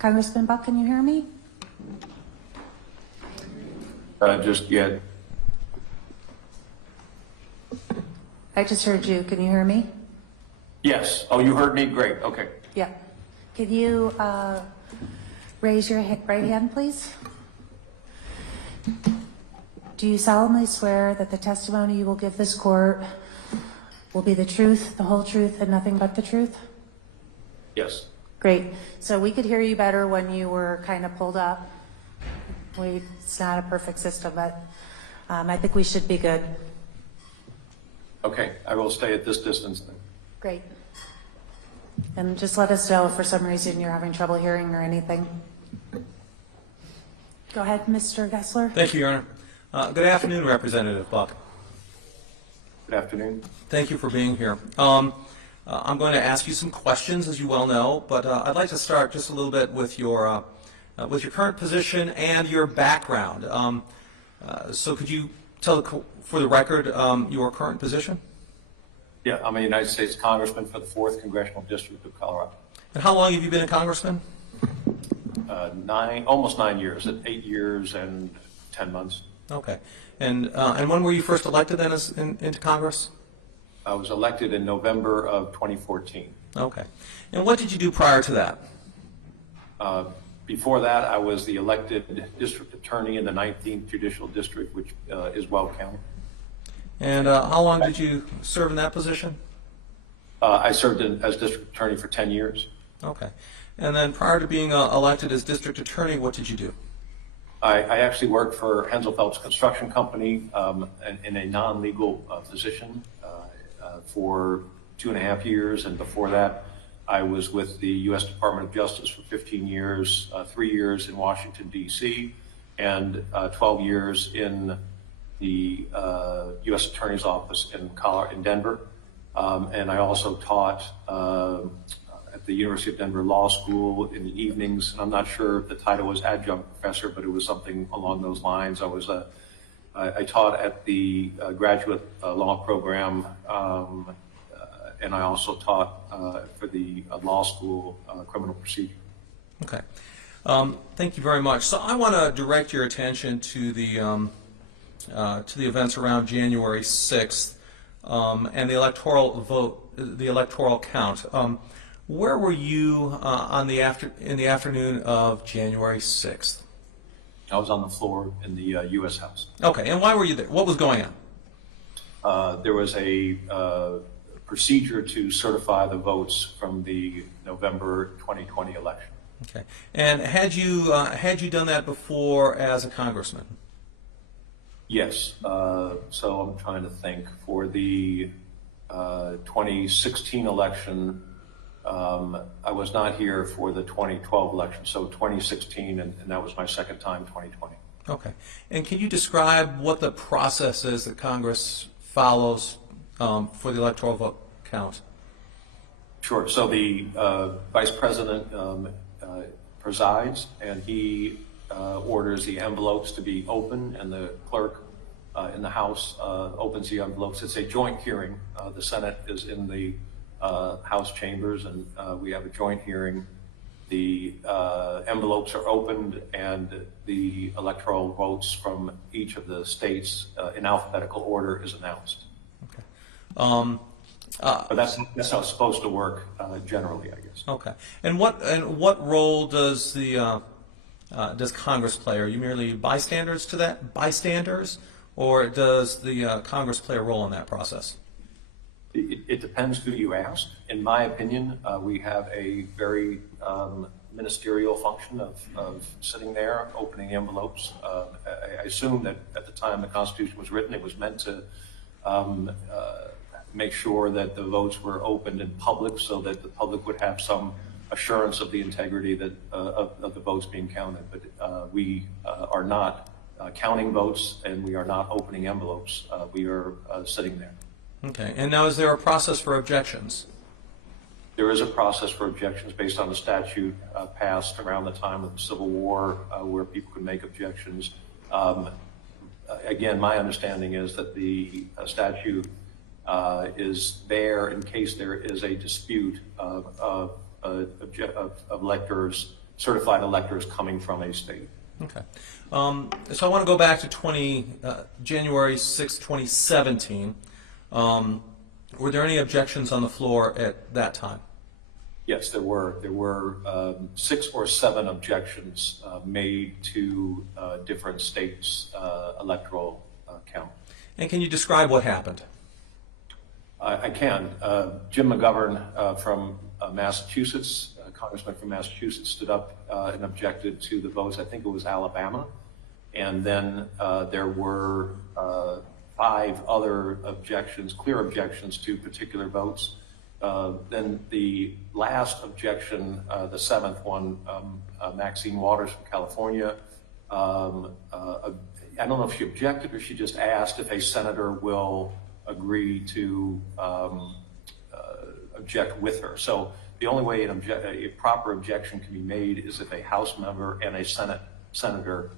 Congressman Buck, can you hear me? Just yet. I just heard you. Can you hear me? Yes. Oh, you heard me? Great. Okay. Yeah. Can you raise your right hand, please? Do you solemnly swear that the testimony you will give this court will be the truth, the whole truth, and nothing but the truth? Yes. Great. So we could hear you better when you were kind of pulled up. It's not a perfect system, but I think we should be good. Okay. I will stay at this distance then. Great. And just let us know if for some reason you're having trouble hearing or anything. Go ahead, Mr. Gessler. Thank you, Your Honor. Good afternoon, Representative Buck. Good afternoon. Thank you for being here. I'm going to ask you some questions, as you well know, but I'd like to start just a little bit with your current position and your background. So could you tell, for the record, your current position? Yeah, I'm a United States Congressman for the 4th Congressional District of Colorado. And how long have you been a congressman? Almost 9 years, 8 years and 10 months. Okay. And when were you first elected then into Congress? I was elected in November of 2014. Okay. And what did you do prior to that? Before that, I was the elected district attorney in the 19th Judicial District, which is Weld County. And how long did you serve in that position? I served as district attorney for 10 years. Okay. And then prior to being elected as district attorney, what did you do? I actually worked for Hensel Phelps Construction Company in a non-legal position for 2.5 years, and before that I was with the U.S. Department of Justice for 15 years, 3 years in Washington, D.C., and 12 years in the U.S. Attorney's Office in Denver. And I also taught at the University of Denver Law School in the evenings. I'm not sure if the title was adjunct professor, but it was something along those lines. I taught at the graduate law program, and I also taught for the law school criminal procedure. Okay. Thank you very much. So I want to direct your attention to the events around January 6th and the electoral vote, the electoral count. Where were you in the afternoon of January 6th? I was on the floor in the U.S. House. Okay, and why were you there? What was going on? There was a procedure to certify the votes from the November 2020 election. Okay, and had you done that before as a congressman? Yes. So I'm trying to think. For the 2016 election, I was not here for the 2012 election, so 2016, and that was my second time, 2020. Okay. And can you describe what the process is that Congress follows for the electoral vote count? Sure. So the Vice President presides, and he orders the envelopes to be open, and the clerk in the House opens the envelopes. It's a joint hearing. The Senate is in the House chambers, and we have a joint hearing. The envelopes are opened, and the electoral votes from each of the states in alphabetical order is announced. Okay. But that's how it's supposed to work generally, I guess. Okay. And what role does does Congress play? Are you merely bystanders to that? Bystanders, or does the Congress play a role in that process? It depends who you ask. In my opinion, we have a very ministerial function of sitting there, opening the envelopes. I assume that at the time the Constitution was written, it was meant to make sure that the votes were opened in public so that the public would have some assurance of the integrity of the votes being counted. But we are not counting votes, and we are not opening envelopes. We are sitting there. Okay. And now, is there a process for objections? There is a process for objections based on the statute passed around the time of the Civil War, where people could make objections. Again, my understanding is that the statute is there in case there is a dispute of electors certified electors coming from a state. Okay. So I want to go back to January 6, 2017. Were there any objections on the floor at that time? Yes, there were. There were 6 or 7 objections made to different states' electoral count. And can you describe what happened? I can. Jim McGovern from Massachusetts, congressman from Massachusetts, stood up and objected to the votes. I think it was Alabama. And then there were 5 other objections, clear objections to particular votes. Then the last objection, the 7th one, Maxine Waters from California, I don't know if she objected or she just asked if a senator will agree to object with her. So the only way a proper objection can be made is if a House member and a senator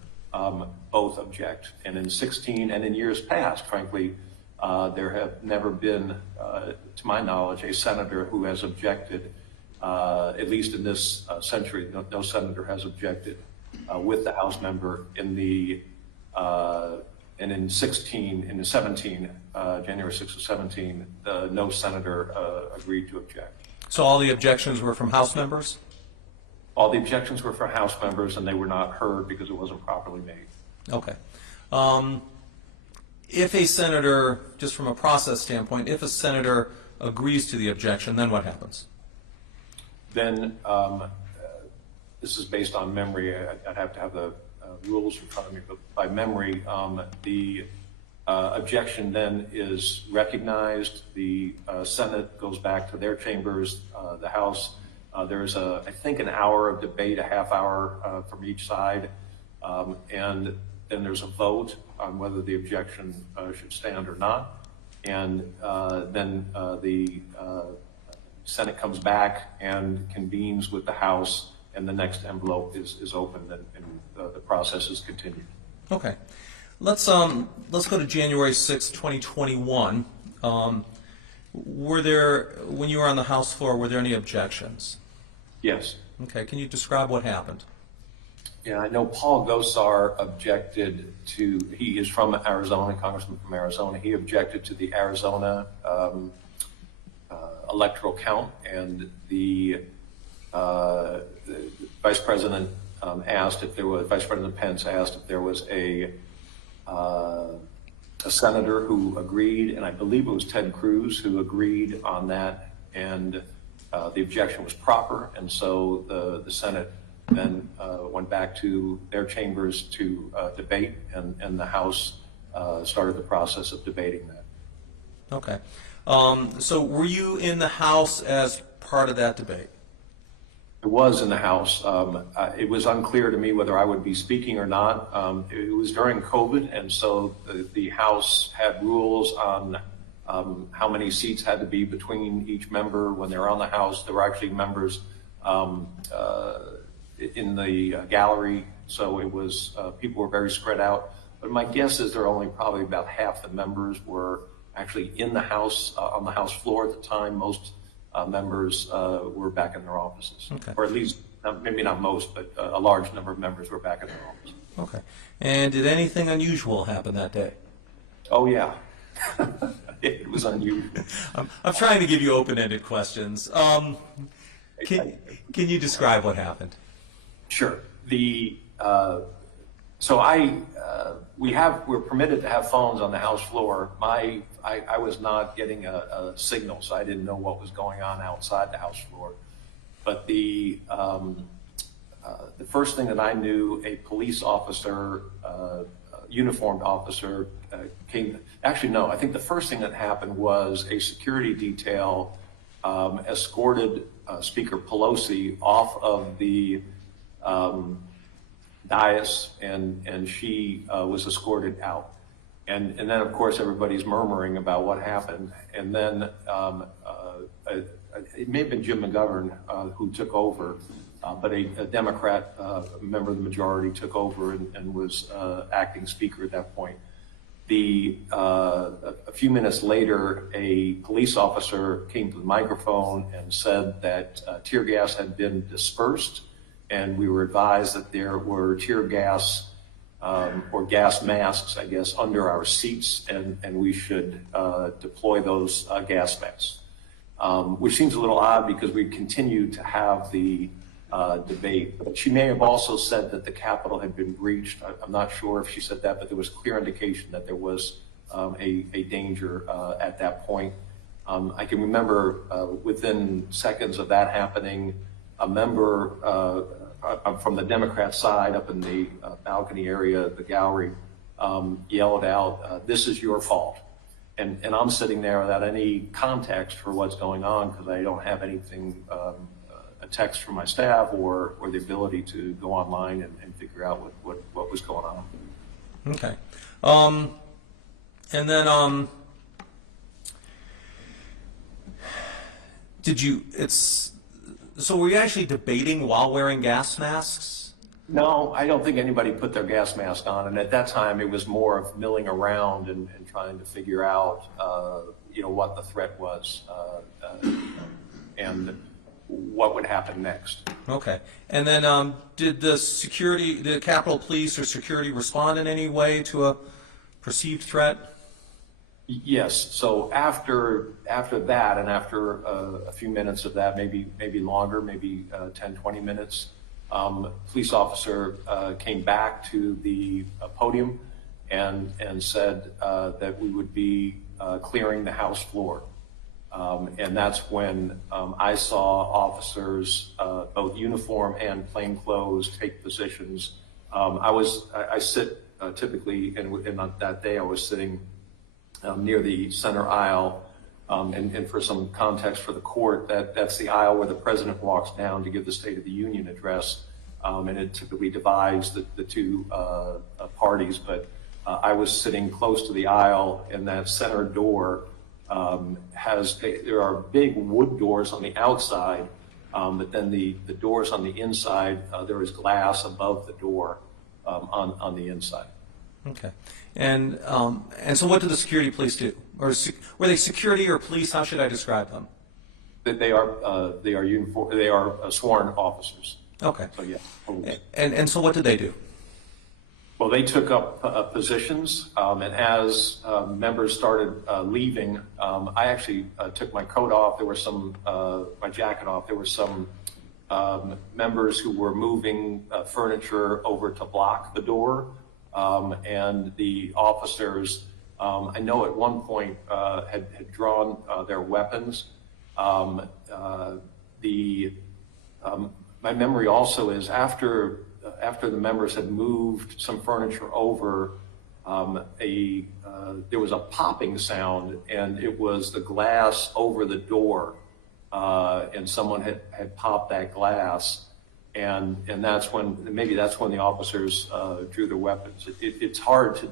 both object. And in 16 and in years past, frankly, there have never been, to my knowledge, a senator who has objected, at least in this century. No senator has objected with the House member in the and in 17, January 6th of 17, no senator agreed to object. So all the objections were from House members? All the objections were for House members, and they were not heard because it wasn't properly made. Okay. If a senator, just from a process standpoint, if a senator agrees to the objection, then what happens? Then, this is based on memory. I'd have to have the rules in front of me, but by memory, the objection then is recognized. The Senate goes back to their chambers. The House, there's I think an hour of debate, a half hour from each side, and then there's a vote on whether the objection should stand or not. And then the Senate comes back and convenes with the House, and the next envelope is opened, and the process is continued. Okay. Let's go to January 6, 2021. Were there, when you were on the House floor, were there any objections? Yes. Okay. Can you describe what happened? Yeah, I know Paul Gosar objected to, he is from Arizona, congressman from Arizona. He objected to the Arizona electoral count, and the Vice President asked if there was, Vice President Pence asked if there was a senator who agreed, and I believe it was Ted Cruz who agreed on that, and the objection was proper, and so the Senate then went back to their chambers to debate, and the House started the process of debating that. Okay. So were you in the House as part of that debate? It was in the House. It was unclear to me whether I would be speaking or not. It was during COVID, and so the House had rules on how many seats had to be between each member when they were on the House. There were actually members in the gallery, so it was people were very spread out. But my guess is there are only probably about half the members were actually in the House, on the House floor at the time. Most members were back in their offices, Okay. or at least maybe not most, but a large number of members were back in their offices. Okay. And did anything unusual happen that day? Oh yeah, it was unusual. I'm trying to give you open-ended questions. Can you describe what happened? Sure. We're permitted to have phones on the House floor. I was not getting a signal, so I didn't know what was going on outside the House floor. But the first thing that I knew, a police officer, uniformed officer, came. Actually, no. I think the first thing that happened was a security detail escorted Speaker Pelosi off of the dais, and she was escorted out. And then, of course, everybody's murmuring about what happened. And then it may have been Jim McGovern who took over, but a Democrat member of the majority took over and was acting Speaker at that point. A few minutes later, a police officer came to the microphone and said that tear gas had been dispersed and we were advised that there were tear gas or gas masks, I guess, under our seats, and we should deploy those gas masks, which seems a little odd because we continue to have the debate. She may have also said that the Capitol had been breached. I'm not sure if she said that, but there was clear indication that there was a danger at that point. I can remember within seconds of that happening, a member from the Democrat side up in the balcony area, the gallery, yelled out, "This is your fault." And I'm sitting there without any context for what's going on because I don't have anything, a text from my staff or the ability to go online and figure out what was going on. Okay. And then, so were you actually debating while wearing gas masks? No, I don't think anybody put their gas mask on, and at that time it was more of milling around and trying to figure out, what the threat was and what would happen next. Okay. And then, did the Capitol Police or security respond in any way to a perceived threat? Yes. So after that, and after a few minutes of that, maybe longer, maybe 10, 20 minutes, police officer came back to the podium and said that we would be clearing the House floor. And that's when I saw officers, both uniform and plainclothes, take positions. I sit typically, and on that day I was sitting near the center aisle, and for some context for the court, that's the aisle where the president walks down to give the State of the Union address, and it typically divides the two parties, but I was sitting close to the aisle, and that center door there are big wood doors on the outside, but then the doors on the inside, there is glass above the door on the inside. Okay. And so what did the security police do? Or were they security or police? How should I describe them? They are uniform. They are sworn officers. Okay. So yeah. And so what did they do? Well, they took up positions, and as members started leaving, I actually took my coat off. There were my jacket off. There were some members who were moving furniture over to block the door, and the officers, I know at one point had drawn their weapons. My memory also is after the members had moved some furniture over, there was a popping sound, and it was the glass over the door, and someone had popped that glass, and that's when the officers drew their weapons. It's hard to,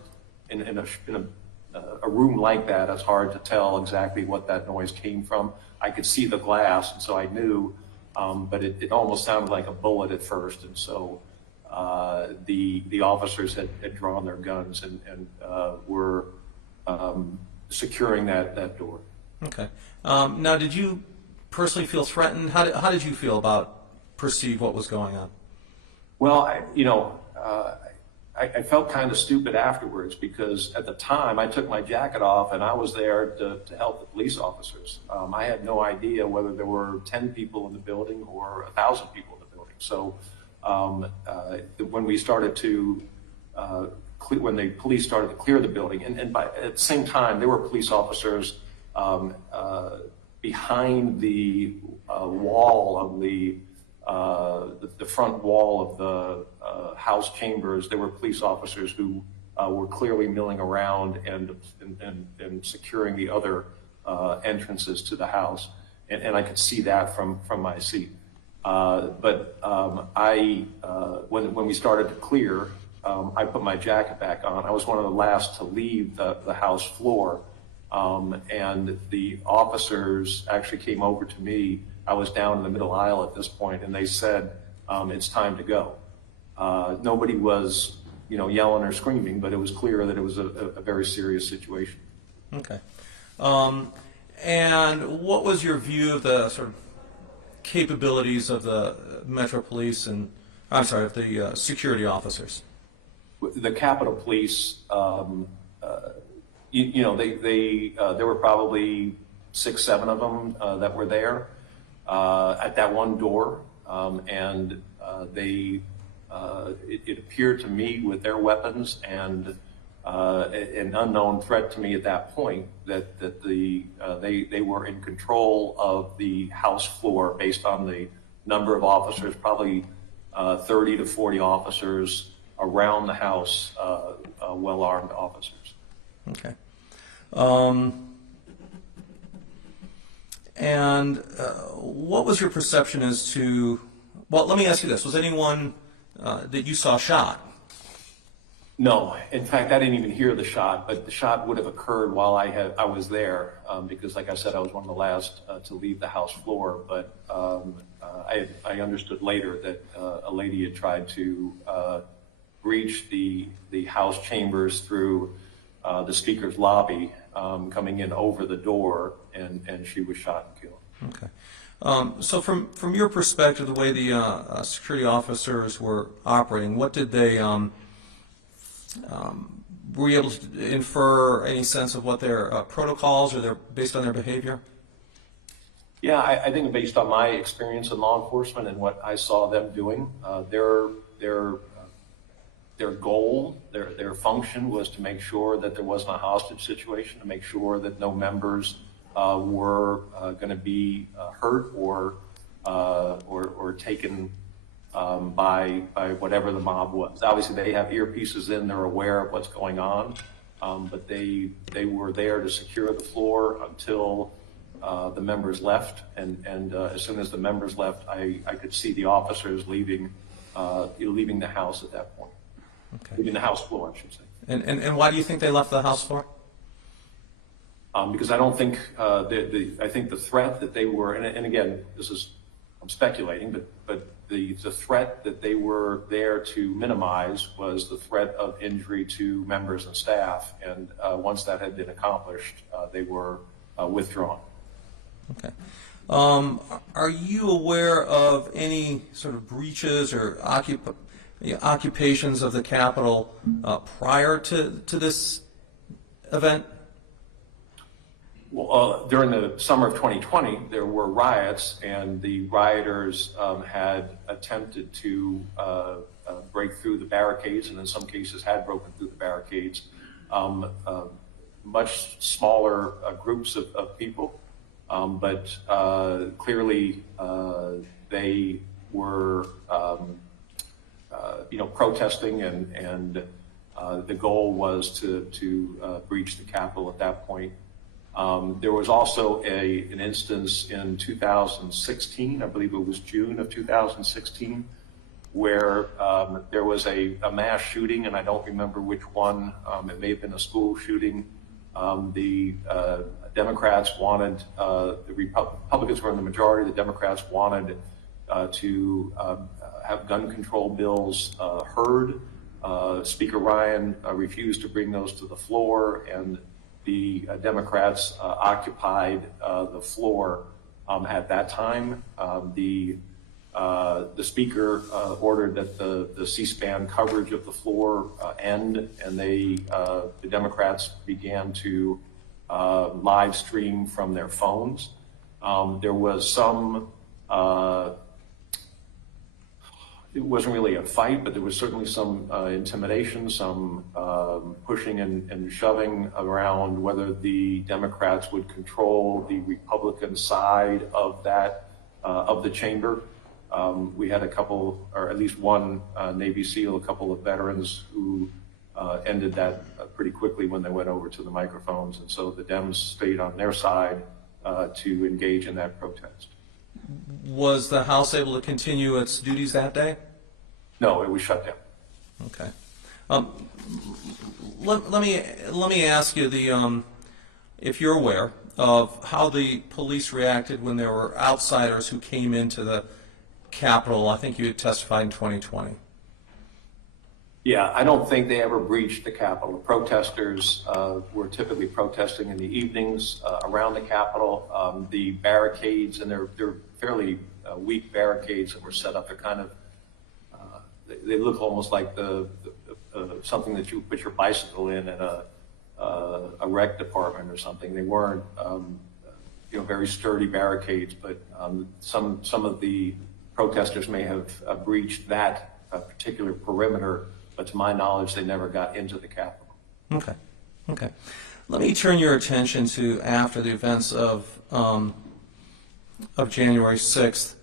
in a room like that, it's hard to tell exactly what that noise came from. I could see the glass, and so I knew, but it almost sounded like a bullet at first, and so the officers had drawn their guns and were securing that door. Okay. Now, did you personally feel threatened? How did you feel perceive what was going on? Well, I felt kind of stupid afterwards because at the time I took my jacket off and I was there to help the police officers. I had no idea whether there were 10 people in the building or 1,000 people in the building. So when we started to, when the police started to clear the building, and at the same time there were police officers behind the wall of the front wall of the House chambers. There were police officers who were clearly milling around and securing the other entrances to the House, and I could see that from my seat. But when we started to clear, I put my jacket back on. I was one of the last to leave the House floor, and the officers actually came over to me. I was down in the middle aisle at this point, and they said, "It's time to go." Nobody was, yelling or screaming, but it was clear that it was a very serious situation. Okay. And what was your view of the sort of capabilities of the Metro Police and I'm sorry, of the security officers? The Capitol Police, you know, there were probably 6, 7 of them that were there at that one door, and it appeared to me with their weapons and an unknown threat to me at that point that they were in control of the House floor based on the number of officers, probably 30 to 40 officers around the House, well-armed officers. Okay. And what was your perception as to, well, let me ask you this. Was anyone that you saw shot? No, in fact, I didn't even hear the shot, but the shot would have occurred while I was there, because, like I said, I was one of the last to leave the House floor. But I understood later that a lady had tried to breach the House chambers through the Speaker's lobby, coming in over the door, and she was shot and killed. Okay. So from your perspective, the way the security officers were operating, what did they, were you able to infer any sense of what their protocols or based on their behavior? Yeah, I think based on my experience in law enforcement and what I saw them doing, their goal, their function was to make sure that there wasn't a hostage situation, to make sure that no members were going to be hurt or taken by whatever the mob was. Obviously, they have earpieces in; they're aware of what's going on, but they were there to secure the floor until the members left. And as soon as the members left, I could see the officers leaving the house at that point. Okay. Leaving the House floor, I should say. And why do you think they left the House floor? Because I don't think I think the threat that they were, and again, I'm speculating, but the threat that they were there to minimize was the threat of injury to members and staff. And once that had been accomplished, they were withdrawn. Okay. Are you aware of any sort of breaches or occupations of the Capitol prior to this event? Well, during the summer of 2020, there were riots, and the rioters had attempted to break through the barricades, and in some cases had broken through the barricades. Much smaller groups of people, but clearly they were protesting, and the goal was to breach the Capitol at that point. There was also an instance in 2016, I believe it was June of 2016, where there was a mass shooting, and I don't remember which one. It may have been a school shooting. The Democrats wanted, the Republicans were in the majority, the Democrats wanted to have gun control bills heard. Speaker Ryan refused to bring those to the floor, and the Democrats occupied the floor at that time. The Speaker ordered that the C-SPAN coverage of the floor end, and the Democrats began to live stream from their phones. There was some, it wasn't really a fight, but there was certainly some intimidation, some pushing and shoving around whether the Democrats would control the Republican side of the chamber. We had a couple, or at least one Navy SEAL, a couple of veterans who ended that pretty quickly when they went over to the microphones, and so the Dems stayed on their side to engage in that protest. Was the House able to continue its duties that day? No, it was shut down. Okay. Let me ask you if you're aware of how the police reacted when there were outsiders who came into the Capitol. I think you had testified in 2020. Yeah, I don't think they ever breached the Capitol. The protesters were typically protesting in the evenings around the Capitol. The barricades, and they're fairly weak barricades that were set up. They're kind of they look almost like something that you put your bicycle in at a rec department or something. They weren't, very sturdy barricades, but some of the protesters may have breached that particular perimeter, but to my knowledge, they never got into the Capitol. Okay. Okay. Let me turn your attention to after the events of January 6th.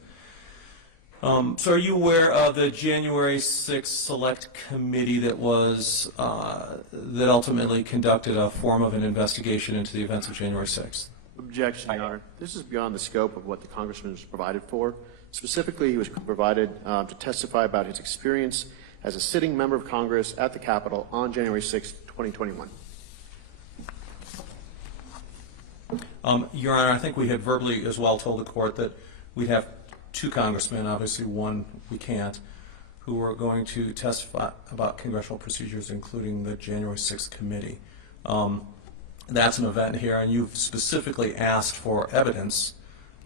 So are you aware of the January 6th Select Committee that was that ultimately conducted a form of an investigation into the events of January 6th? Objection, Your Honor. This is beyond the scope of what the Congressman was provided for. Specifically, he was provided to testify about his experience as a sitting member of Congress at the Capitol on January 6, 2021. Your Honor, I think we had verbally as well told the court that we'd have two congressmen, obviously one we can't, who were going to testify about congressional procedures, including the January 6th committee. That's an event here, and you've specifically asked for evidence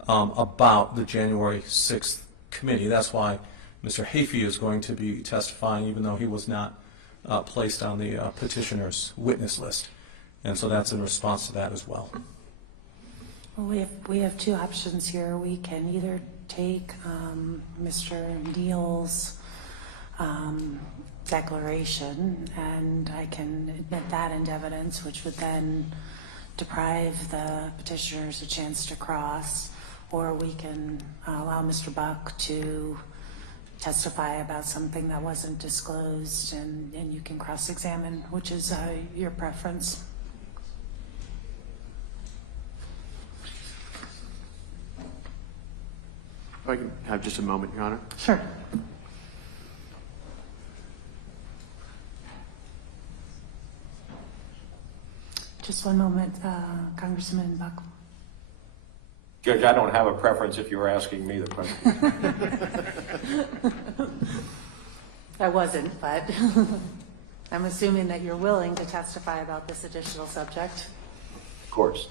about the January 6th committee. That's why Mr. Hafey is going to be testifying, even though he was not placed on the petitioner's witness list. And so that's in response to that as well. Well, we have two options here. We can either take Mr. Neal's declaration, and I can admit that into evidence, which would then deprive the petitioners a chance to cross, or we can allow Mr. Buck to testify about something that wasn't disclosed, and you can cross-examine, which is your preference. If I can have just a moment, Your Honor. Sure. Just one moment, Congressman Buck. Judge, I don't have a preference if you were asking me the question. I wasn't, but I'm assuming that you're willing to testify about this additional subject. Of course.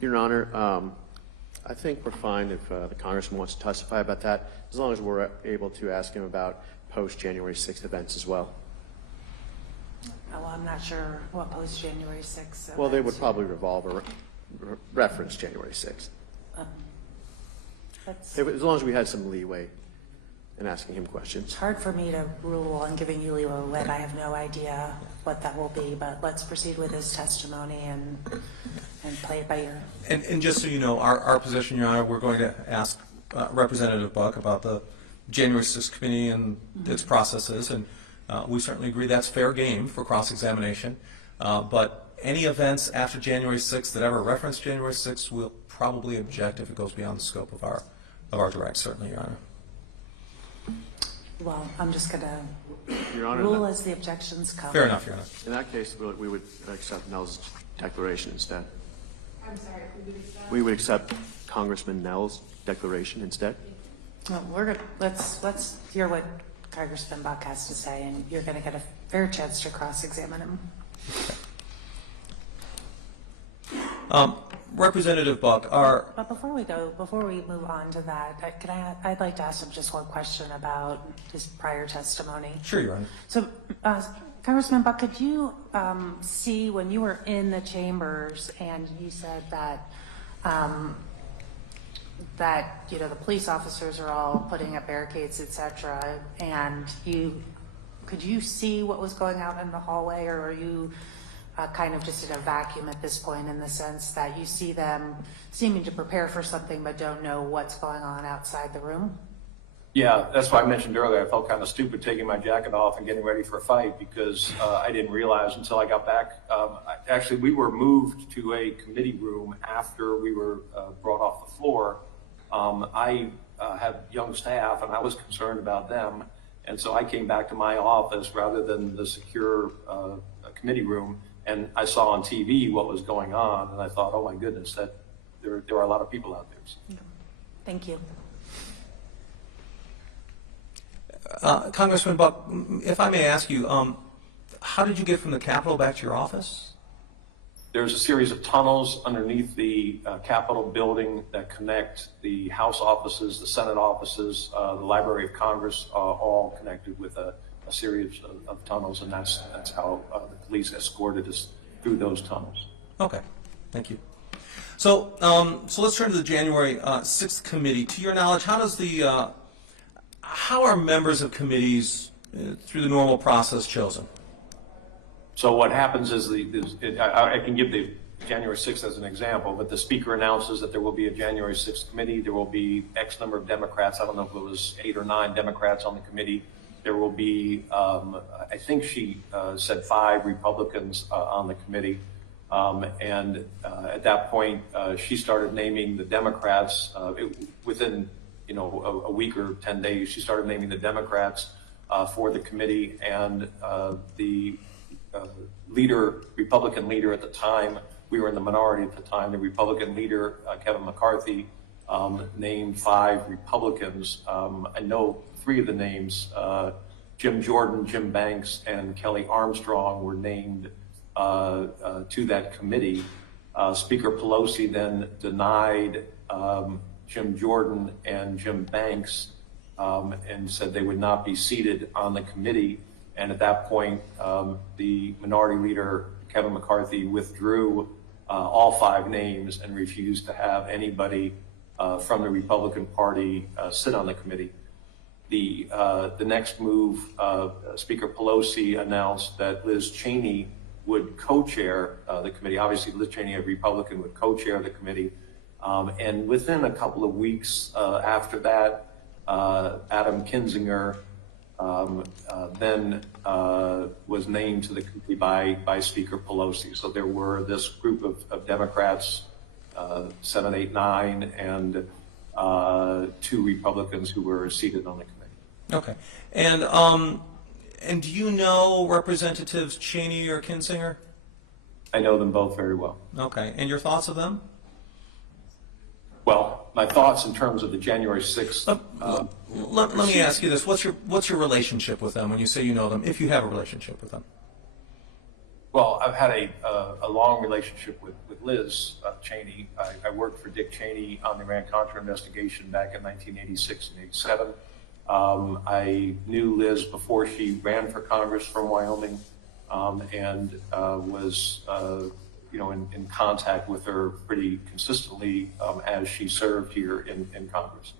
Your Honor, I think we're fine if the Congressman wants to testify about that, as long as we're able to ask him about post-January 6th events as well. Well, I'm not sure what post-January 6th. Well, they would probably revolve or reference January 6th. That's As long as we had some leeway in asking him questions. hard for me to rule on giving you leeway when I have no idea what that will be, but let's proceed with his testimony and play it by ear. And just so you know, our position, Your Honor, we're going to ask Representative Buck about the January 6th committee and its processes, and we certainly agree that's fair game for cross-examination. But any events after January 6th that ever reference January 6th, we'll probably object if it goes beyond the scope of our direct, certainly, Your Honor. Well, I'm just going Your to Honor, rule as the objections come. Fair enough, Your Honor. in that case, we would accept Nell's declaration instead. I'm sorry, we would accept. We would accept Congressman Nell's declaration instead. Well, let's hear what Congressman Buck has to say, and you're going to get a fair chance to cross-examine him. Representative Buck, But before we move on to that, I'd like to ask him just one question about his prior testimony. sure, Your Honor. So, Congressman Buck, could you see when you were in the chambers and you said that the police officers are all putting up barricades, etc., and could you see what was going out in the hallway, or are you kind of just in a vacuum at this point, in the sense that you see them seeming to prepare for something but don't know what's going on outside the room? Yeah, that's why I mentioned earlier, I felt kind of stupid taking my jacket off and getting ready for a fight, because I didn't realize until I got back. Actually, we were moved to a committee room after we were brought off the floor. I have young staff, and I was concerned about them. And so I came back to my office rather than the secure committee room, and I saw on TV what was going on, and I thought, oh my goodness, that there are a lot of people out there. Thank you. Congressman Buck, if I may ask you, how did you get from the Capitol back to your office? There's a series of tunnels underneath the Capitol building that connect the House offices, the Senate offices, the Library of Congress, all connected with a series of tunnels, and that's how the police escorted us through those tunnels. Okay, thank you. So, so let's turn to the January 6th committee. To your knowledge, how are members of committees through the normal process chosen? So what happens is I can give the January 6th as an example, but the speaker announces that there will be a January 6th committee. There will be X number of Democrats. I don't know if it was 8 or 9 Democrats on the committee. There will be, I think she said 5 Republicans on the committee. And at that point, she started naming the Democrats within, a week or 10 days. She started naming the Democrats for the committee, and the Republican leader at the time, we were in the minority at the time, the Republican leader, Kevin McCarthy, named 5 Republicans. I know 3 of the names, Jim Jordan, Jim Banks, and Kelly Armstrong, were named to that committee. Speaker Pelosi then denied Jim Jordan and Jim Banks and said they would not be seated on the committee. And at that point, the minority leader, Kevin McCarthy, withdrew all 5 names and refused to have anybody from the Republican Party sit on the committee. The next move, Speaker Pelosi announced that Liz Cheney would co-chair the committee. Obviously, Liz Cheney, a Republican, would co-chair the committee. And within a couple of weeks after that, Adam Kinzinger then was named to the committee by Speaker Pelosi. So there were this group of Democrats, 7, 8, 9, and 2 Republicans who were seated on the committee. Okay, and do you know Representatives Cheney or Kinzinger? I know them both very well. Okay, and your thoughts of them? Well, my thoughts in terms of the January 6th. Let me ask you this: what's your relationship with them? When you say you know them, if you have a relationship with them. Well, I've had a long relationship with Liz Cheney. I worked for Dick Cheney on the Iran-Contra investigation back in 1986 and 87. I knew Liz before she ran for Congress from Wyoming, and was in contact with her pretty consistently as she served here in Congress.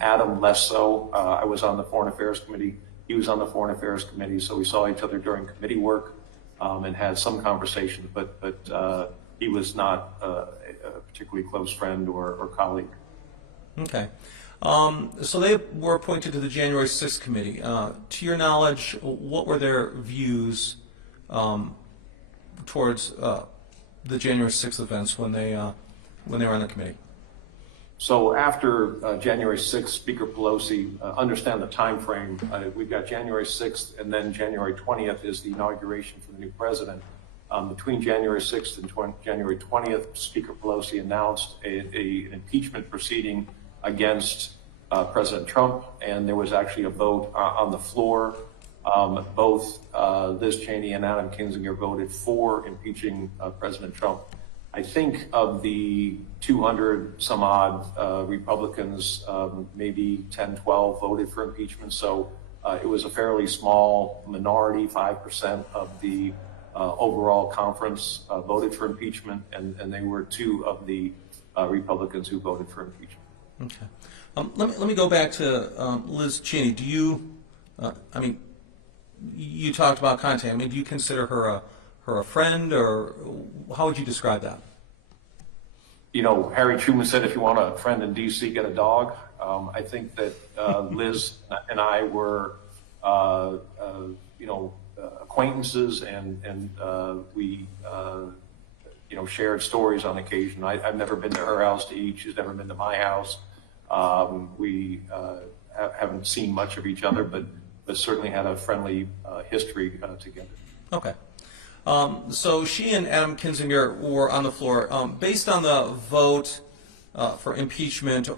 Adam less so. I was on the Foreign Affairs Committee. He was on the Foreign Affairs Committee, so we saw each other during committee work and had some conversations, but he was not a particularly close friend or colleague. Okay. So they were appointed to the January 6th committee. To your knowledge, what were their views towards the January 6th events when they were on the committee? So after January 6th, Speaker Pelosi, understand the time frame. We've got January 6th, and then January 20th is the inauguration for the new president. Between January 6th and January 20th, Speaker Pelosi announced an impeachment proceeding against President Trump, and there was actually a vote on the floor. Both Liz Cheney and Adam Kinzinger voted for impeaching President Trump. I think of the 200 some odd Republicans, maybe 10, 12 voted for impeachment. So it was a fairly small minority, 5% of the overall conference voted for impeachment, and they were 2 of the Republicans who voted for impeachment. Okay. Let me go back to Liz Cheney. Do you, you talked about contact. Do you consider her a friend, or how would you describe that? Harry Truman said, if you want a friend in D.C., get a dog. I think that Liz and I were, acquaintances, and we, shared stories on occasion. I've never been to her house to eat. She's never been to my house. We haven't seen much of each other, but certainly had a friendly history together. Okay. So she and Adam Kinzinger were on the floor. Based on the vote for impeachment,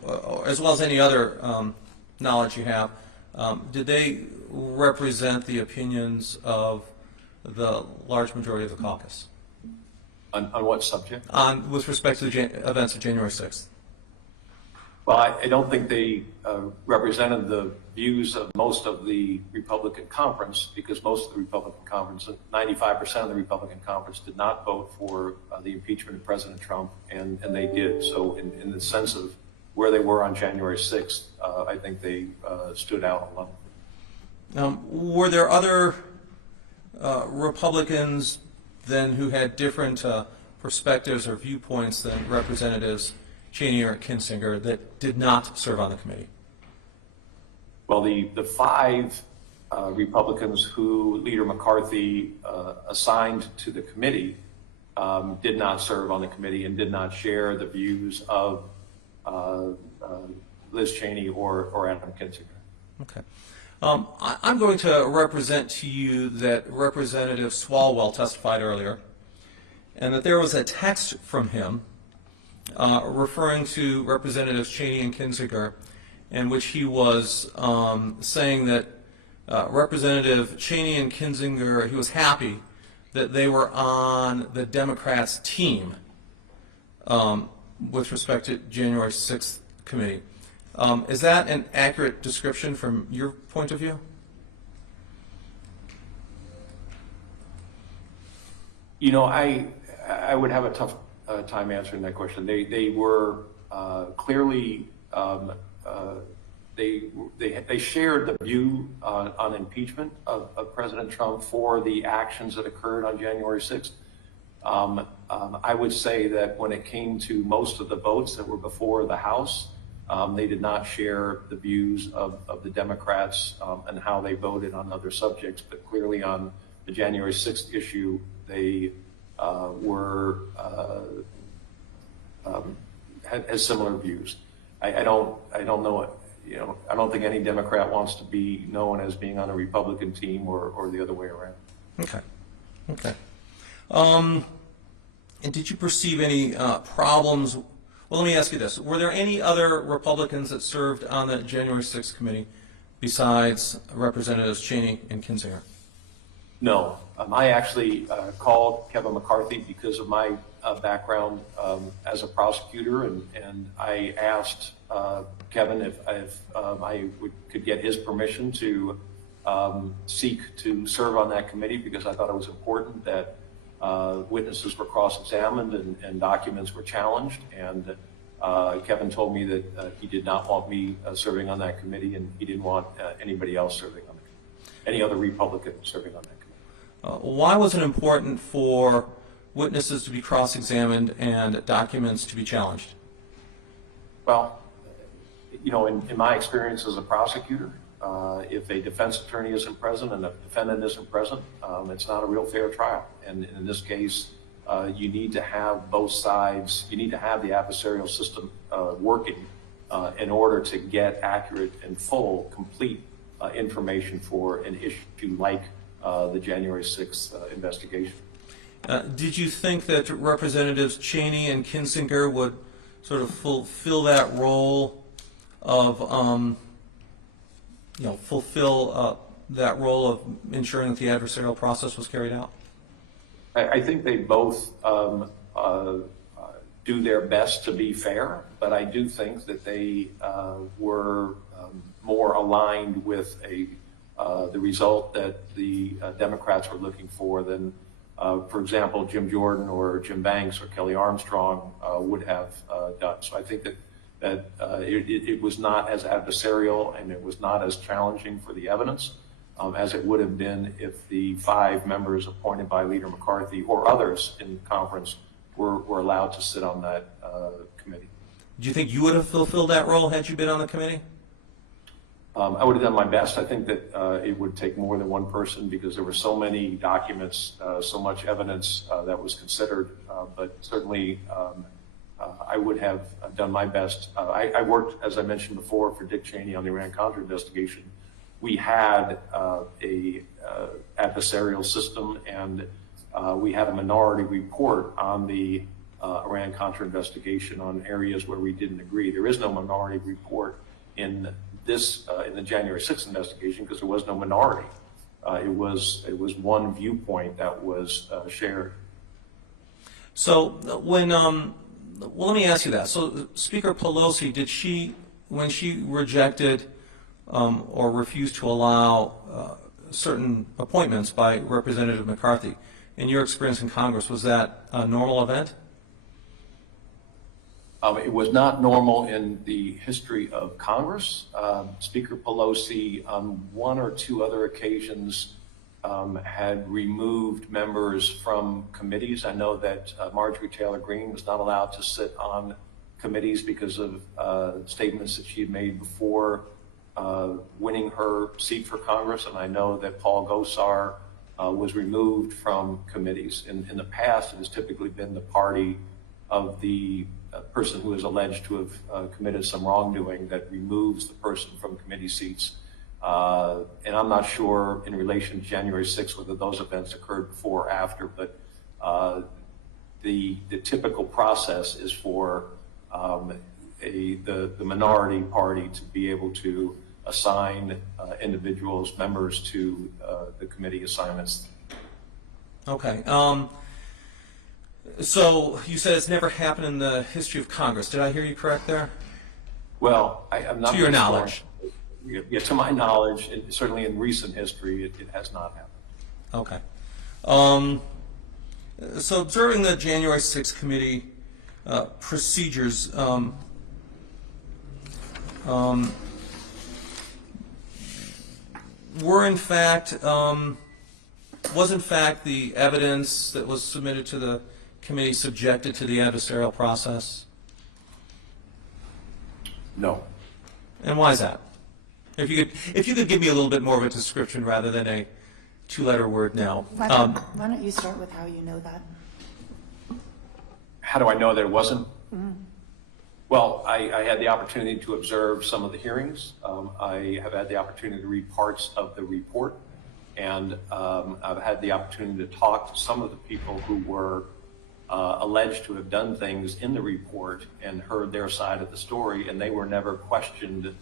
as well as any other knowledge you have, did they represent the opinions of the large majority of the caucus? On what subject? With respect to the events of January 6th. Well, I don't think they represented the views of most of the Republican conference, because most of the Republican conference, 95% of the Republican conference did not vote for the impeachment of President Trump, and they did. So in the sense of where they were on January 6th, I think they stood out alone. Were there other Republicans then who had different perspectives or viewpoints than Representatives Cheney or Kinzinger that did not serve on the committee? Well, the five Republicans who Leader McCarthy assigned to the committee did not serve on the committee and did not share the views of Liz Cheney or Adam Kinzinger. Okay. I'm going to represent to you that Representative Swalwell testified earlier, and that there was a text from him referring to Representatives Cheney and Kinzinger, in which he was saying that Representative Cheney and Kinzinger, he was happy that they were on the Democrats' team with respect to January 6th committee. Is that an accurate description from your point of view? You know, I would have a tough time answering that question. They were clearly they shared the view on impeachment of President Trump for the actions that occurred on January 6th. I would say that when it came to most of the votes that were before the House, they did not share the views of the Democrats and how they voted on other subjects, but clearly on the January 6th issue, they had similar views. I don't know. You know, I don't think any Democrat wants to be known as being on a Republican team or the other way around. Okay. Okay. And did you perceive any problems? Well, let me ask you this. Were there any other Republicans that served on the January 6th committee besides Representatives Cheney and Kinzinger? No. I actually called Kevin McCarthy because of my background as a prosecutor, and I asked Kevin if I could get his permission to seek to serve on that committee, because I thought it was important that witnesses were cross-examined and documents were challenged. And Kevin told me that he did not want me serving on that committee, and he didn't want anybody else serving on the committee, any other Republican serving on that committee. Why was it important for witnesses to be cross-examined and documents to be challenged? Well, you know, in my experience as a prosecutor, if a defense attorney isn't present and a defendant isn't present, it's not a real fair trial. And in this case, you need to have both sides, you need to have the adversarial system working in order to get accurate and full, complete information for an issue like the January 6th investigation. Did you think that Representatives Cheney and Kinzinger would sort of fulfill that role of, that role of ensuring that the adversarial process was carried out? I think they both do their best to be fair, but I do think that they were more aligned with the result that the Democrats were looking for than, for example, Jim Jordan or Jim Banks or Kelly Armstrong would have done. So I think that it was not as adversarial and it was not as challenging for the evidence as it would have been if the 5 members appointed by Leader McCarthy or others in conference were allowed to sit on that committee. Do you think you would have fulfilled that role had you been on the committee? I would have done my best. I think that it would take more than one person because there were so many documents, so much evidence that was considered, but certainly I would have done my best. I worked, as I mentioned before, for Dick Cheney on the Iran-Contra investigation. We had a adversarial system, and we had a minority report on the Iran-Contra investigation on areas where we didn't agree. There is no minority report in this in the January 6th investigation because there was no minority. It was one viewpoint that was shared. So when, well, let me ask you that. So Speaker Pelosi, did she, when she rejected or refused to allow certain appointments by Representative McCarthy, in your experience in Congress, was that a normal event? It was not normal in the history of Congress. Speaker Pelosi, on one or two other occasions, had removed members from committees. I know that Marjorie Taylor Greene was not allowed to sit on committees because of statements that she had made before winning her seat for Congress, and I know that Paul Gosar was removed from committees. In the past, it has typically been the party of the person who is alleged to have committed some wrongdoing that removes the person from committee seats. And I'm not sure in relation to January 6th whether those events occurred before or after, but the typical process is for the minority party to be able to assign individuals, members to the committee assignments. Okay. So you said it's never happened in the history of Congress. Did I hear you correct there? Well, I'm not. To your knowledge. Yeah, to my knowledge, certainly in recent history, it has not happened. Okay. So observing the January 6th committee procedures, was in fact the evidence that was submitted to the committee subjected to the adversarial process? No. And why is that? If you could give me a little bit more of a description rather than a two-letter word no. Why don't you start with how you know that? How do I know that it wasn't? Well, I had the opportunity to observe some of the hearings. I have had the opportunity to read parts of the report, and I've had the opportunity to talk to some of the people who were alleged to have done things in the report and heard their side of the story, and they were never questioned.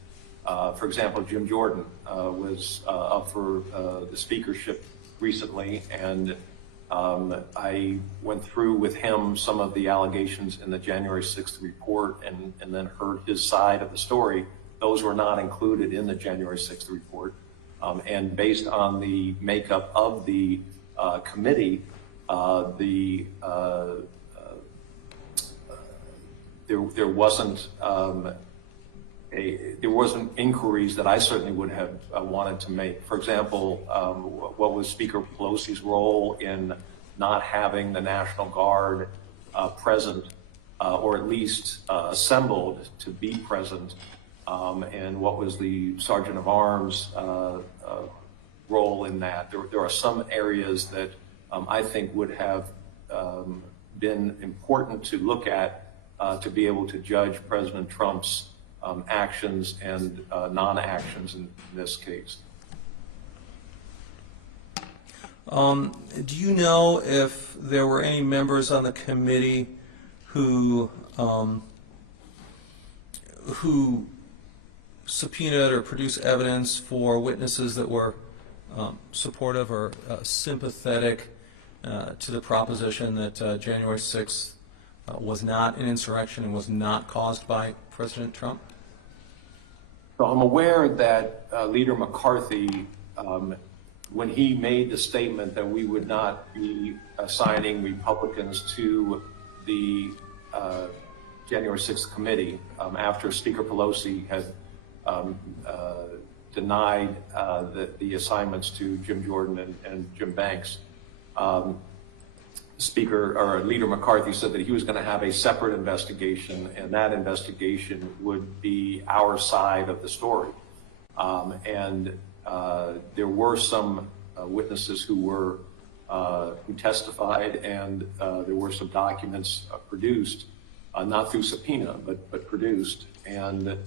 For example, Jim Jordan was up for the speakership recently, and I went through with him some of the allegations in the January 6th report and then heard his side of the story. Those were not included in the January 6th report. And based on the makeup of the committee, there wasn't inquiries that I certainly would have wanted to make. For example, what was Speaker Pelosi's role in not having the National Guard present, or at least assembled to be present, and what was the Sergeant of Arms role in that? There are some areas that I think would have been important to look at to be able to judge President Trump's actions and non-actions in this case. Do you know if there were any members on the committee who subpoenaed or produced evidence for witnesses that were supportive or sympathetic to the proposition that January 6th was not an insurrection and was not caused by President Trump? So I'm aware that Leader McCarthy, when he made the statement that we would not be assigning Republicans to the January 6th committee after Speaker Pelosi had denied the assignments to Jim Jordan and Jim Banks, Leader McCarthy said that he was going to have a separate investigation, and that investigation would be our side of the story. And there were some witnesses who testified, and there were some documents produced, not through subpoena, but produced. And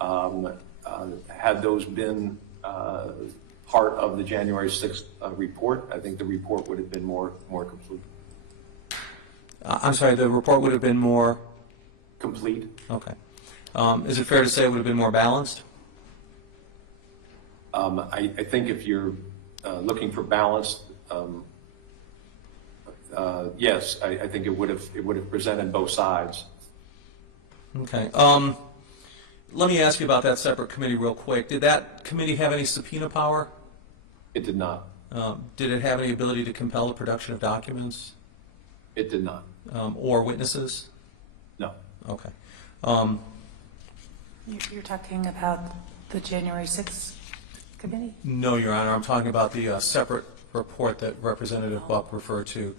had those been part of the January 6th report, I think the report would have been more complete. I'm sorry, the report would have been more Complete. Okay. Is it fair to say it would have been more balanced? I think if you're looking for balance, yes, I think it would have presented both sides. Okay. Let me ask you about that separate committee real quick. Did that committee have any subpoena power? It did not. Did it have any ability to compel the production of documents It did not. or witnesses? No. Okay. You're talking about the January 6th committee? No, Your Honor. I'm talking about the separate report that Representative Buck referred to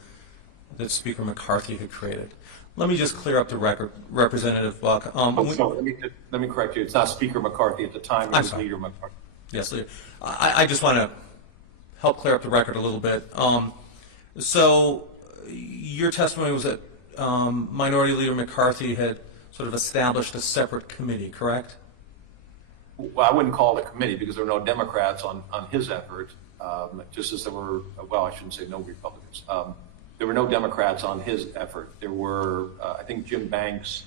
that Speaker McCarthy had created. Let me just clear up the record, Representative Buck. So let me correct you. It's not Speaker McCarthy at the time. It was sorry. Leader McCarthy. Yes, Leader. I just want to help clear up the record a little bit. So your testimony was that Minority Leader McCarthy had sort of established a separate committee, correct? Well, I wouldn't call it a committee because there were no Democrats on his effort, just as there were, well, I shouldn't say no Republicans. There were no Democrats on his effort. There were, I think, Jim Banks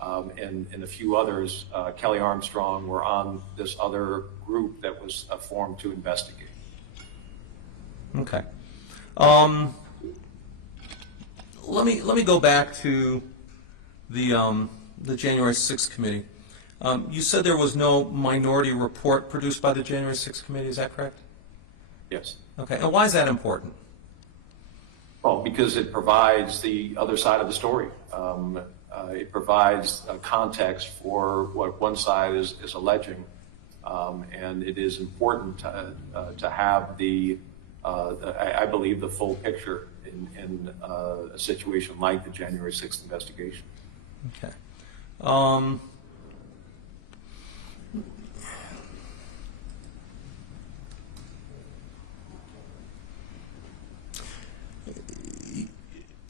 and a few others, Kelly Armstrong, were on this other group that was formed to investigate. Okay. Let me go back to the January 6th committee. You said there was no minority report produced by the January 6th committee. Is that correct? Yes. Okay. And why is that important? Well, because it provides the other side of the story. It provides a context for what one side is alleging, and it is important to have the, I believe, the full picture in a situation like the January 6th investigation. Okay.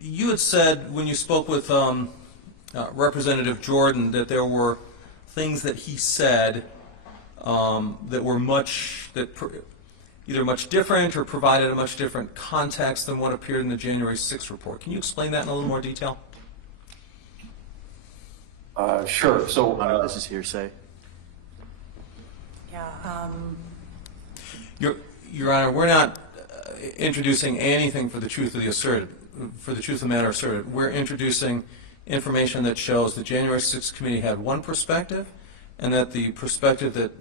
You had said when you spoke with Representative Jordan that there were things that he said that were either much different or provided a much different context than what appeared in the January 6th report. Can you explain that in a little more detail? Sure. So This is hearsay. Yeah. Your Honor, we're not introducing anything for the truth of the asserted, for the truth of the matter asserted. We're introducing information that shows the January 6th committee had one perspective, and that the perspective that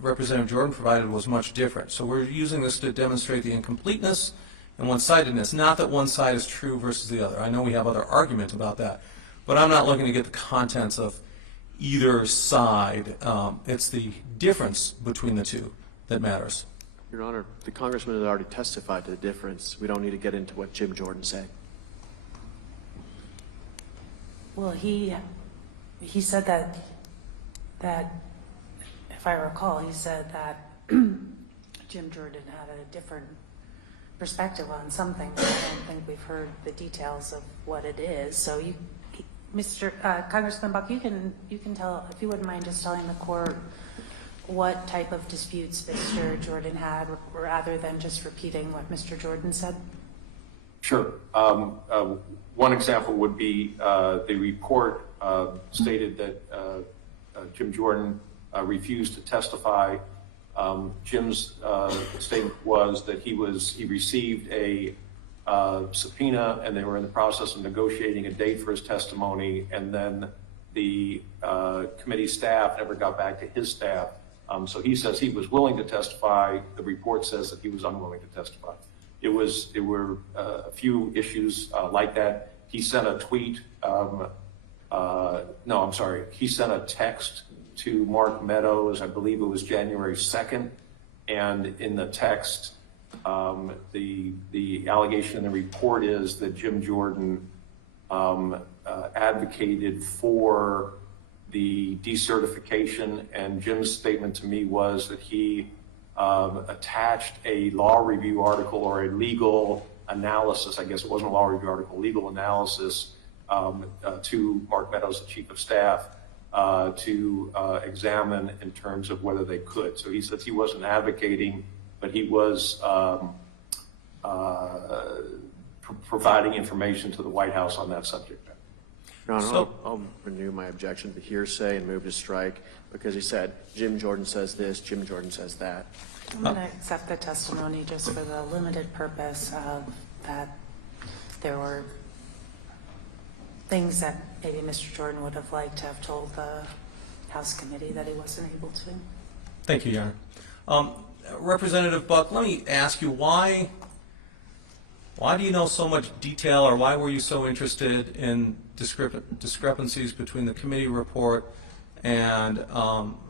Representative Jordan provided was much different. So we're using this to demonstrate the incompleteness and one-sidedness. Not that one side is true versus the other. I know we have other arguments about that, but I'm not looking to get the contents of either side. It's the difference between the two that matters. Your Honor, the congressman has already testified to the difference. We don't need to get into what Jim Jordan said. Well, he said that if I recall, he said that Jim Jordan had a different perspective on something. I don't think we've heard the details of what it is. So Mr. Congressman Buck, you can tell, if you wouldn't mind just telling the court what type of disputes Mr. Jordan had, rather than just repeating what Mr. Jordan said. Sure. One example would be the report stated that Jim Jordan refused to testify. Jim's statement was that he received a subpoena, and they were in the process of negotiating a date for his testimony, and then the committee staff never got back to his staff. So he says he was willing to testify. The report says that he was unwilling to testify. There were a few issues like that. He sent a tweet. He sent a text to Mark Meadows. I believe it was January 2nd. And in the text, the allegation in the report is that Jim Jordan advocated for the decertification, and Jim's statement to me was that he attached a law review article or a legal analysis, I guess it wasn't a law review article, legal analysis to Mark Meadows, the chief of staff, to examine in terms of whether they could. So he says he wasn't advocating, but he was providing information to the White House on that subject. Your Honor, I'll renew my objection to hearsay and move to strike because he said Jim Jordan says this, Jim Jordan says that. I'm going to accept the testimony just for the limited purpose of that there were things that maybe Mr. Jordan would have liked to have told the House committee that he wasn't able to. Thank you, Your Honor. Representative Buck, let me ask you, why do you know so much detail, or why were you so interested in discrepancies between the committee report and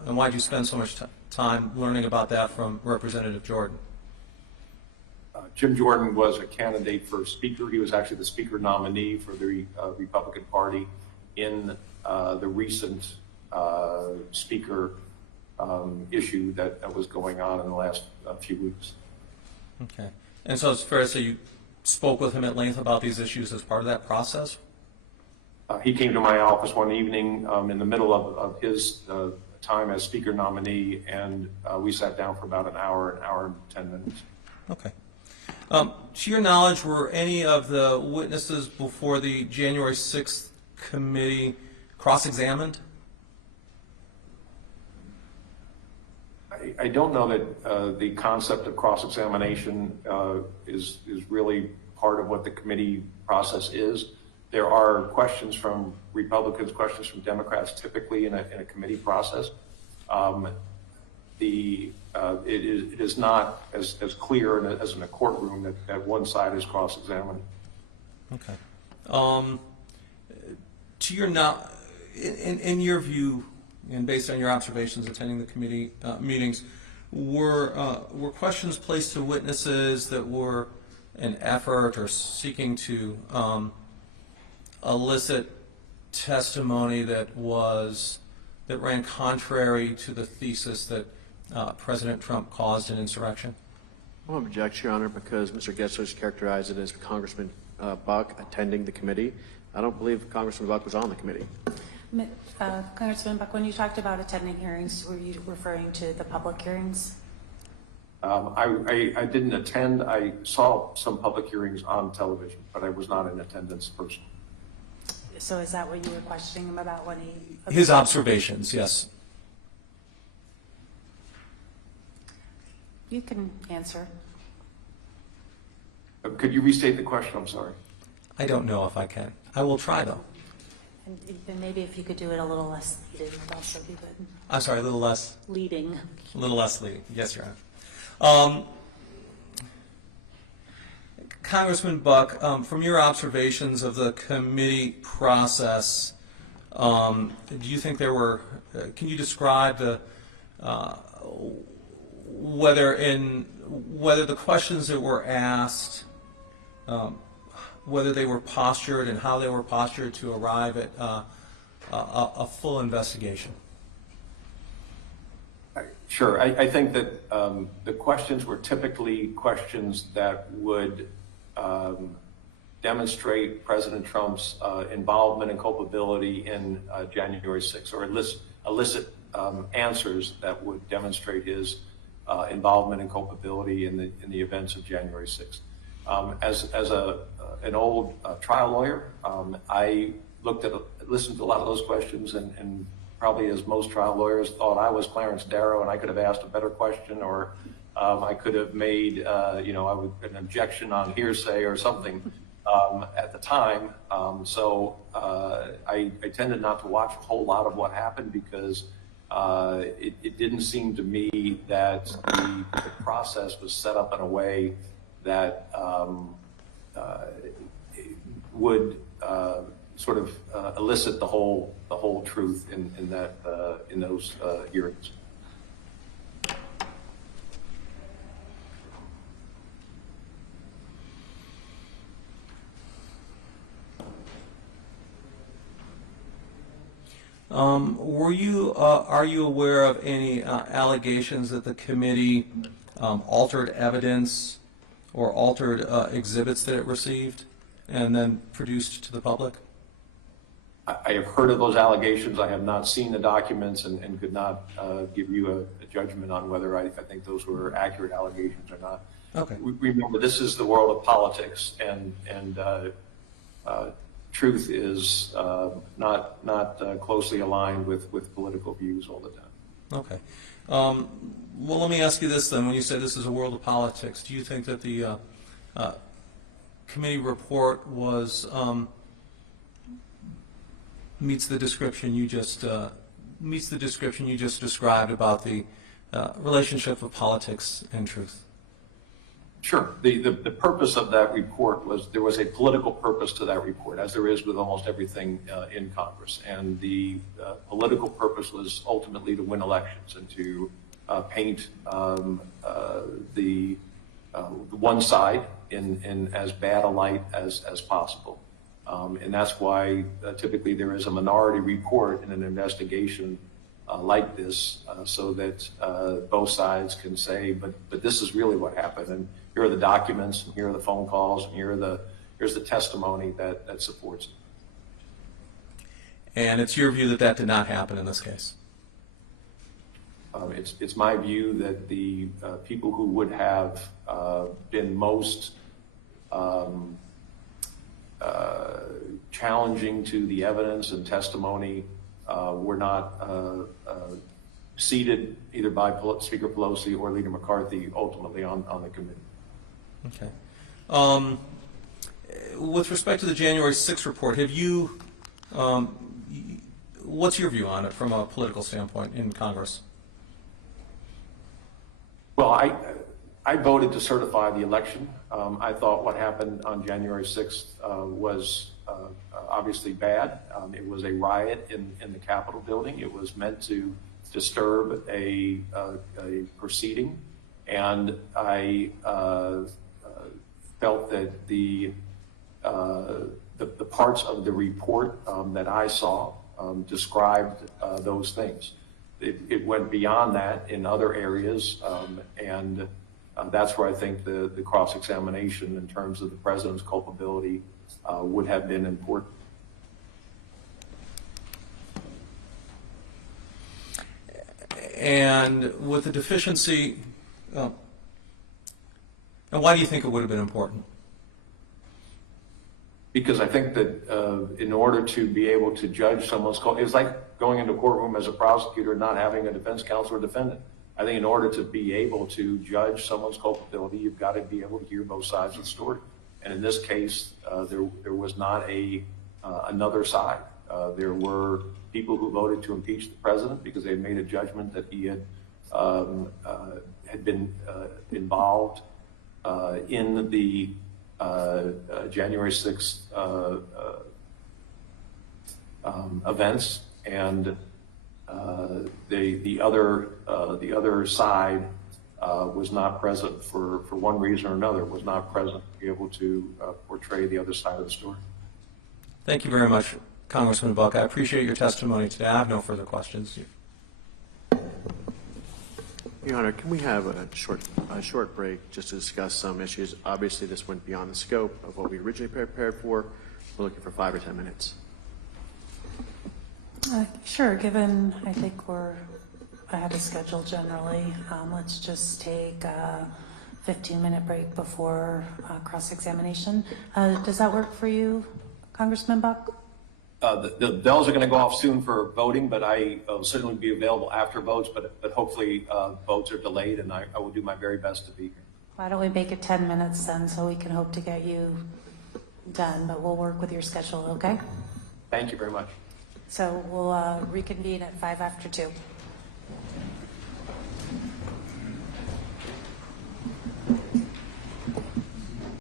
why did you spend so much time learning about that from Representative Jordan? Jim Jordan was a candidate for Speaker. He was actually the Speaker nominee for the Republican Party in the recent Speaker issue that was going on in the last few weeks. Okay. And so it's fair to say you spoke with him at length about these issues as part of that process? He came to my office one evening in the middle of his time as Speaker nominee, and we sat down for about an hour and 10 minutes. Okay. To your knowledge, were any of the witnesses before the January 6th committee cross-examined? I don't know that the concept of cross-examination is really part of what the committee process is. There are questions from Republicans, questions from Democrats, typically in a committee process. It is not as clear as in a courtroom that one side is cross-examined. Okay. To your in your view, and based on your observations attending the committee meetings, were questions placed to witnesses that were an effort or seeking to elicit testimony that ran contrary to the thesis that President Trump caused an insurrection? I want to object, Your Honor, because Mr. Getzler's characterized it as Congressman Buck attending the committee. I don't believe Congressman Buck was on the committee. Congressman Buck, when you talked about attending hearings, were you referring to the public hearings? I didn't attend. I saw some public hearings on television, but I was not in attendance personally. So is that what you were questioning him about when he... His observations, yes. You can answer. Could you restate the question? I'm sorry. I don't know if I can. I will try, though. And maybe if you could do it a little less leading would also be good. I'm sorry, a little less Leading. leading. Yes, Your Honor. Congressman Buck, from your observations of the committee process, do you think there were, can you describe the, whether the questions that were asked, whether they were postured and how they were postured to arrive at a full investigation? Sure. I think that the questions were typically questions that would demonstrate President Trump's involvement and culpability in January 6th, or elicit answers that would demonstrate his involvement and culpability in the events of January 6th. As an old trial lawyer, I listened to a lot of those questions, and probably as most trial lawyers thought I was Clarence Darrow and I could have asked a better question, or I could have made an objection on hearsay or something at the time. So I tended not to watch a whole lot of what happened because it didn't seem to me that the process was set up in a way that would sort of elicit the whole truth in those hearings. Are you aware of any allegations that the committee altered evidence or altered exhibits that it received and then produced to the public? I have heard of those allegations. I have not seen the documents and could not give you a judgment on whether I think those were accurate allegations or not. Okay. Remember, this is the world of politics, and truth is not closely aligned with political views all the time. Okay. Well, let me ask you this then. When you say this is a world of politics, do you think that the committee report was meets the description you just described about the relationship of politics and truth? Sure. The purpose of that report was there was a political purpose to that report, as there is with almost everything in Congress. And the political purpose was ultimately to win elections and to paint the one side in as bad a light as possible. And that's why typically there is a minority report in an investigation like this, so that both sides can say, but this is really what happened, and here are the documents, and here are the phone calls, and here's the testimony that supports it. And it's your view that that did not happen in this case? It's my view that the people who would have been most challenging to the evidence and testimony were not seated either by Speaker Pelosi or Leader McCarthy ultimately on the committee. Okay. With respect to the January 6th report, have you, what's your view on it from a political standpoint in Congress? Well, I voted to certify the election. I thought what happened on January 6th was obviously bad. It was a riot in the Capitol building. It was meant to disturb a proceeding, and I felt that the parts of the report that I saw described those things. It went beyond that in other areas, and that's where I think the cross-examination in terms of the president's culpability would have been important. And with the deficiency, and why do you think it would have been important? Because I think that in order to be able to judge someone's it's like going into a courtroom as a prosecutor and not having a defense counsel or defendant. I think in order to be able to judge someone's culpability, you've got to be able to hear both sides of the story. And in this case, there was not another side. There were people who voted to impeach the president because they made a judgment that he had been involved in the January 6th events, and the other side was not present for one reason or another. Was not present to be able to portray the other side of the story. Thank you very much, Congressman Buck. I appreciate your testimony today. I have no further questions. Your Honor, can we have a short break just to discuss some issues? Obviously, this went beyond the scope of what we originally prepared for. We're looking for 5 or 10 minutes. Sure, given I think I have a schedule generally, let's just take a 15-minute break before cross-examination. Does that work for you, Congressman Buck? The bells are going to go off soon for voting, but I will certainly be available after votes, but hopefully votes are delayed, and I will do my very best to be here. Why don't we make it 10 minutes then, so we can hope to get you done, but we'll work with your schedule, okay? Thank you very much. So we'll reconvene at 2:05.